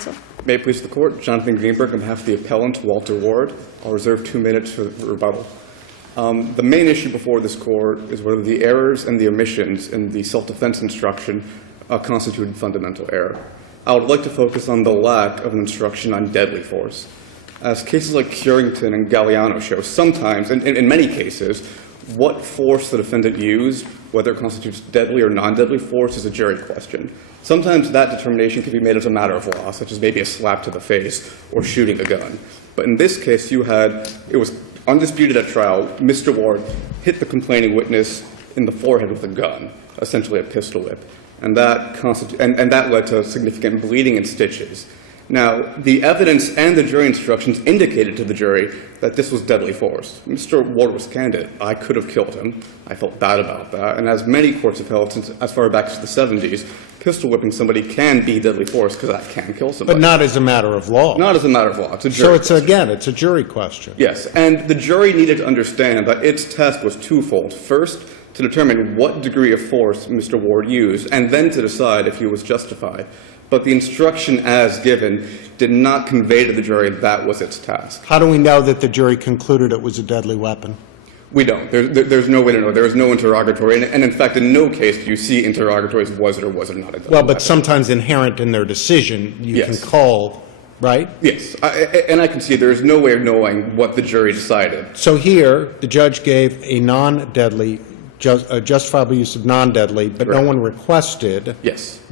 counsel. May it please the Court, Jonathan Greenberg on behalf of the appellant, Walter Ward. I'll reserve 2 minutes for rebuttal. The main issue before this Court is whether the errors and the omissions in the self-defense instruction constituted fundamental error. I would like to focus on the lack of an instruction on deadly force. As cases like Curington and Galliano show, sometimes, and in many cases, what force the defendant used, whether it constitutes deadly or non-deadly force, is a jury question. Sometimes that determination can be made as a matter of law, such as maybe a slap to the face or shooting a gun. But in this case, it was undisputed at trial, Mr. Ward hit the complaining witness in the forehead with a gun, essentially a pistol whip, and that led to significant bleeding and stitches. Now, the evidence and the jury instructions indicated to the jury that this was deadly force. Mr. Ward was candid. I could have killed him. I felt bad about that. And as many courts have held since as far back as the 70s, pistol whipping somebody can be deadly force because that can kill somebody. But not as a matter of law. Not as a matter of law. It's a jury question. Again, it's a jury question. Yes. And the jury needed to understand that its test was twofold. First, to determine what degree of force Mr. Ward used, and then to decide if he was justified. But the instruction as given did not convey to the jury that was its task. How do we know that the jury concluded it was a deadly weapon? We don't. There's no way to know. There is no interrogatory. And in fact, in no case do you see interrogatories, was it or was it not a deadly weapon. But sometimes inherent in their decision, you can call, right? Yes. And I can see there is no way of knowing what the jury decided. So here, the judge gave a non-deadly, justifiable use of non-deadly, but no one requested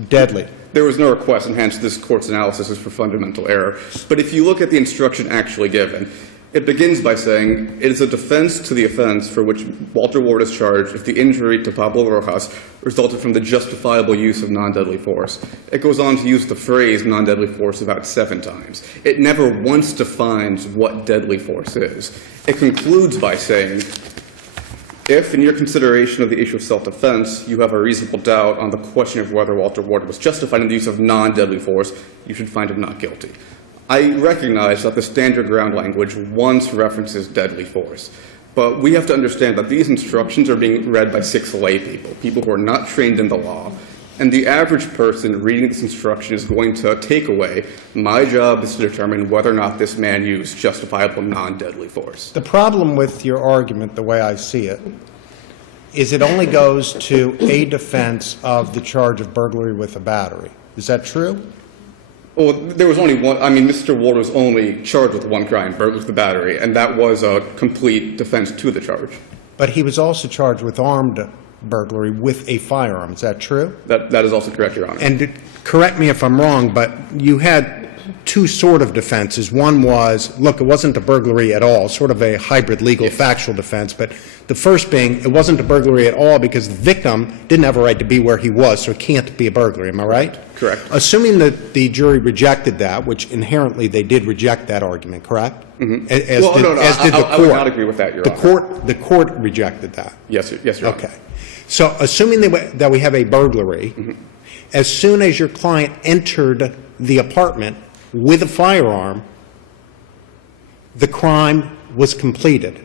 deadly. There was no request, and hence this Court's analysis is for fundamental error. But if you look at the instruction actually given, it begins by saying it is a defense to the offense for which Walter Ward is charged if the injury to Pablo Rojas resulted from the justifiable use of non-deadly force. It goes on to use the phrase non-deadly force about 7 times. It never once defines what deadly force is. It concludes by saying, if, in your consideration of the issue of self-defense, you have a reasonable doubt on the question of whether Walter Ward was justified in the use of non-deadly force, you should find him not guilty. I recognize that the standard ground language once references deadly force, but we have to understand that these instructions are being read by 6 lay people who are not trained in the law, and the average person reading this instruction is going to take away, my job is to determine whether or not this man used justifiable non-deadly force. The problem with your argument, the way I see it, is it only goes to a defense of the charge of burglary with a battery. Is that true? Well, there was only one. I mean, Mr. Ward was only charged with one crime, burglary with a battery, and that was a complete defense to the charge. But he was also charged with armed burglary with a firearm. Is that true? That is also correct, Your Honor. And correct me if I'm wrong, but you had 2 sort of defenses. One was, look, it wasn't a burglary at all, sort of a hybrid legal factual defense. But the first being, it wasn't a burglary at all because the victim didn't have a right to be where he was, so it can't be a burglary. Am I right? Correct. Assuming that the jury rejected that, which inherently they did reject that argument, correct? Mm-hmm. As did the court. I would not agree with that, Your Honor. The court rejected that. Yes, Your Honor. Okay. So assuming that we have a burglary, as soon as your client entered the apartment with a firearm, the crime was completed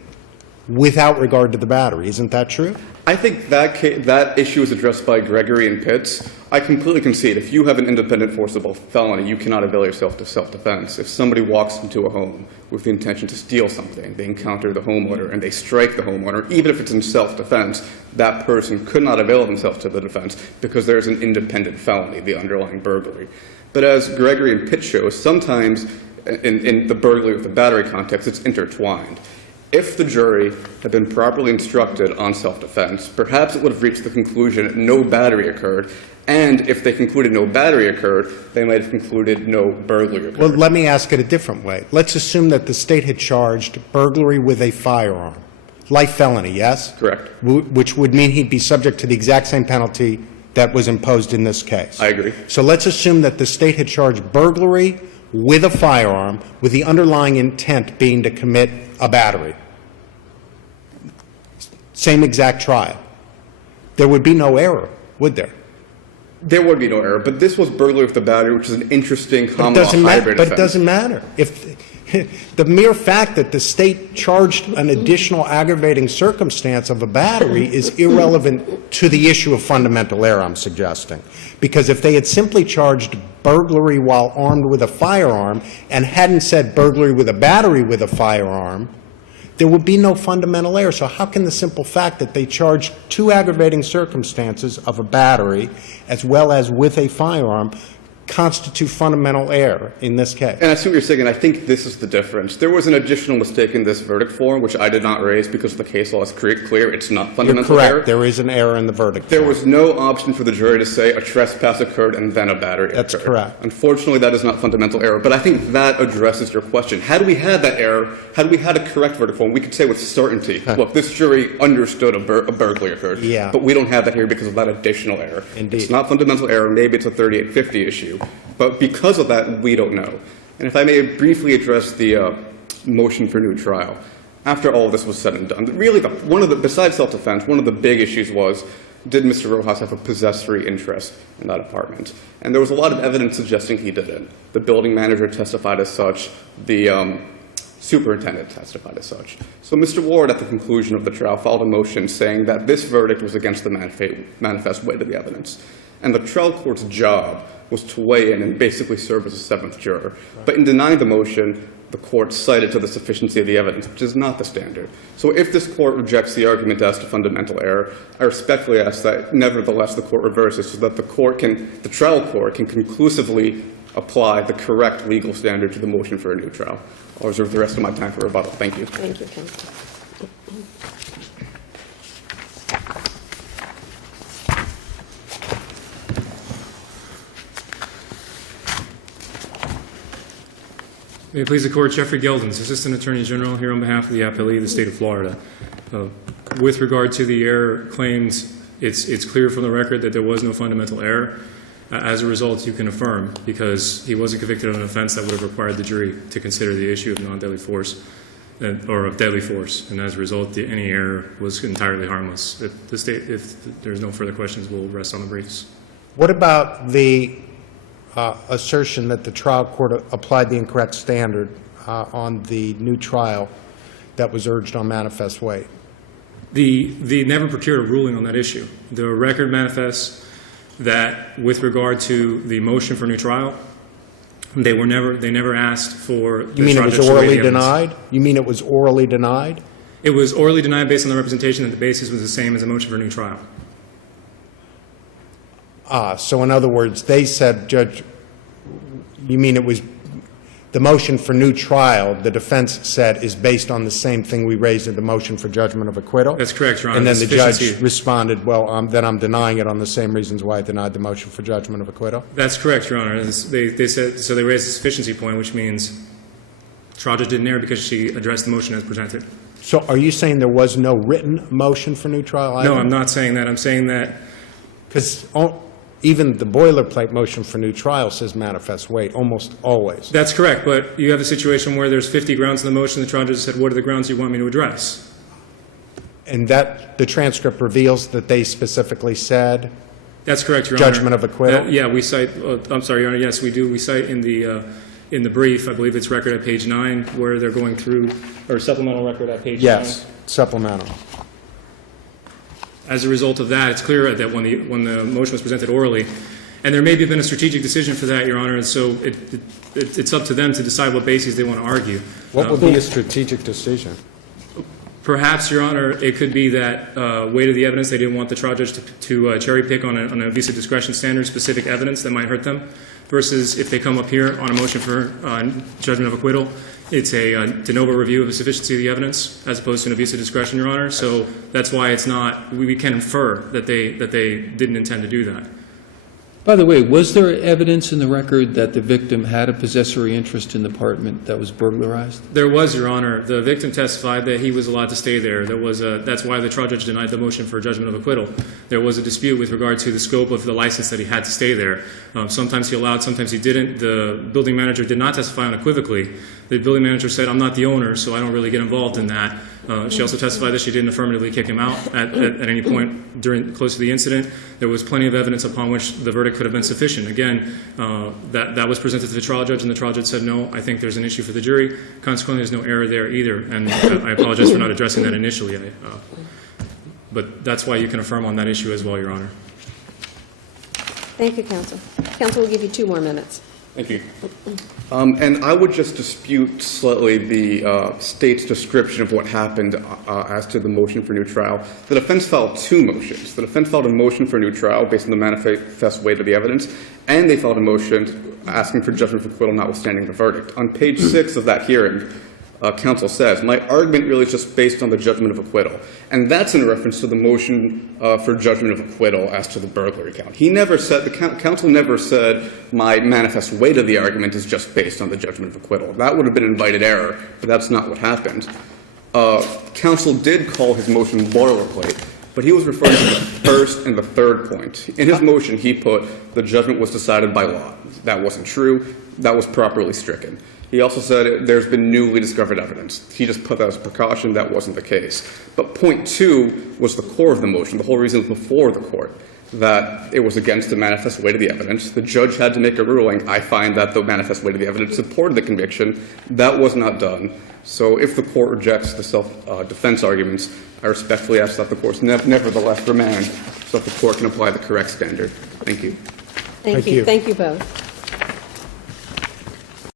without regard to the battery. Isn't that true? I think that issue is addressed by Gregory and Pitts. I completely concede. If you have an independent forcible felony, you cannot avail yourself to self-defense. If somebody walks into a home with the intention to steal something, they encounter the homeowner and they strike the homeowner, even if it's in self-defense, that person could not avail themselves to the defense because there's an independent felony, the underlying burglary. But as Gregory and Pitts show, sometimes in the burglary with the battery context, it's intertwined. If the jury had been properly instructed on self-defense, perhaps it would have reached the conclusion that no battery occurred, and if they concluded no battery occurred, they might have concluded no burglary occurred. Well, let me ask it a different way. Let's assume that the state had charged burglary with a firearm. Life felony, yes? Correct. Which would mean he'd be subject to the exact same penalty that was imposed in this case. I agree. So let's assume that the state had charged burglary with a firearm with the underlying intent being to commit a battery. Same exact trial. There would be no error, would there? There would be no error, but this was burglary with the battery, which is an interesting common law hybrid But it offense. doesn't matter. If the mere fact that the state charged an additional aggravating circumstance of a battery is irrelevant to the issue of fundamental error, I'm suggesting. Because if they had simply charged burglary while armed with a firearm and hadn't said burglary with a battery with a firearm, there would be no fundamental error. So how can the simple fact that they charged two aggravating circumstances of a battery as well as with a firearm constitute fundamental error in this case? And I see what you're saying, and I think this is the difference. There was an additional mistake in this verdict form, which I did not raise because the case law is clear. It's not fundamental You're correct. error. There is an error in the verdict. There was no option for the jury to say a trespass occurred and then a battery occurred. That's correct. Unfortunately, that is not fundamental error. But I think that addresses your question. Had we had that error, had we had a correct verdict form, we could say with certainty, look, this jury understood a burglary occurred. Yeah. But we don't have that here because of that additional error. Indeed. It's not fundamental error. Maybe it's a 3850 issue. But because of that, we don't know. And if I may briefly address the motion for new trial, after all of this was said and done, really, besides self-defense, one of the big issues was, did Mr. Rojas have a possessory interest in that apartment? And there was a lot of evidence suggesting he didn't. The building manager testified as such. The superintendent testified as such. So Mr. Ward, at the conclusion of the trial, filed a motion saying that this verdict was against the manifest weight of the evidence. And the trial court's job was to weigh in and basically serve as a seventh juror. But in denying the motion, the court cited to the sufficiency of the evidence, which is not the standard. So if this court rejects the argument as to fundamental error, I respectfully ask that nevertheless the court reverses so that the trial court can conclusively apply the correct legal standard to the motion for a new trial. I'll reserve the rest of my time for rebuttal. Thank you. Thank you, counsel. May it please the Court, Jeffrey Geldens, Assistant Attorney General, here on behalf of the appellee of the State of Florida. With regard to the error claims, it's clear from the record that there was no fundamental error. As a result, you can affirm, because he wasn't convicted of an offense that would have required the jury to consider the issue of non-deadly force, or of deadly force. And as a result, any error was entirely harmless. If there's no further questions, we'll rest on the briefs. What about the assertion that the trial court applied the incorrect standard on the new trial that was urged on manifest weight? They never procured a ruling on that issue. The record manifests that with regard to the motion for new trial, they never asked for the You mean it was Trojans to weigh orally the evidence. denied? You mean it was orally denied? It was orally denied based on the representation that the basis was the same as a motion for new trial. So in other words, they said, Judge, you mean it was the motion for new trial, the defense said, is based on the same thing we raised in the motion for judgment of acquittal? That's correct, Your Honor. And then the judge Sufficiency. responded, well, then I'm denying it on the same reasons why I denied the motion for judgment of acquittal? That's correct, Your Honor. They said, so they raised the sufficiency point, which means Trojans didn't err because she addressed the motion as presented. So are you saying there was no written motion for new trial either? No, I'm not saying that. I'm saying that Because even the boilerplate motion for new trial says manifest weight, almost always. that's correct, but you have a situation where there's 50 grounds in the motion. The Trojans said, what are the grounds you want me to address? And that, the transcript reveals that they specifically said, That's correct, Your Honor. Judgment of acquittal? Yeah, we cite, I'm sorry, Your Honor, yes, we do. We cite in the brief, I believe it's record at page 9, where they're going through, or supplemental record at page 9. yes, supplemental. As a result of that, it's clear that when the motion was presented orally, and there may have been a strategic decision for that, Your Honor, and so it's up to them to decide what bases they want to argue. What would be a strategic decision? Perhaps, Your Honor, it could be that weight of the evidence, they didn't want the trial judge to cherry pick on an abuse of discretion standard, specific evidence that might hurt them, versus if they come up here on a motion for judgment of acquittal, it's a de novo review of the sufficiency of the evidence as opposed to an abuse of discretion, Your Honor. So that's why it's not, we can infer that they didn't intend to do that. By the way, was there evidence in the record that the victim had a possessory interest in the apartment that was burglarized? There was, Your Honor. The victim testified that he was allowed to stay there. That's why the trial judge denied the motion for judgment of acquittal. There was a dispute with regard to the scope of the license that he had to stay there. Sometimes he allowed, sometimes he didn't. The building manager did not testify unequivocally. The building manager said, I'm not the owner, so I don't really get involved in that. She also testified that she didn't affirmatively kick him out at any point close to the incident. There was plenty of evidence upon which the verdict could have been sufficient. Again, that was presented to the trial judge, and the trial judge said, no, I think there's an issue for the jury. Consequently, there's no error there either, and I apologize for not addressing that initially. But that's why you can affirm on that issue as well, Your Honor. Thank you, counsel. Counsel will give you 2 more minutes. Thank you. And I would just dispute slightly the state's description of what happened as to the motion for new trial. The defense filed 2 motions. The defense filed a motion for new trial based on the manifest weight of the evidence, and they filed a motion asking for judgment of acquittal notwithstanding the verdict. On page 6 of that hearing, counsel says, my argument really is just based on the judgment of acquittal. And that's in reference to the motion for judgment of acquittal as to the burglary count. He never said, the counsel never said, my manifest weight of the argument is just based on the judgment of acquittal. That would have been invited error, but that's not what happened. Counsel did call his motion boilerplate, but he was referring to the first and the third point. In his motion, he put the judgment was decided by law. That wasn't true. That was properly stricken. He also said there's been newly discovered evidence. He just put that as a precaution. That wasn't the case. But point 2 was the core of the motion. The whole reason was before the court, that it was against the manifest weight of the evidence. The judge had to make a ruling. I find that the manifest weight of the evidence supported the conviction. That was not done. So if the court rejects the self-defense arguments, I respectfully ask that the court nevertheless remand so that the court can apply the correct standard. Thank you. Thank you. Thank you both.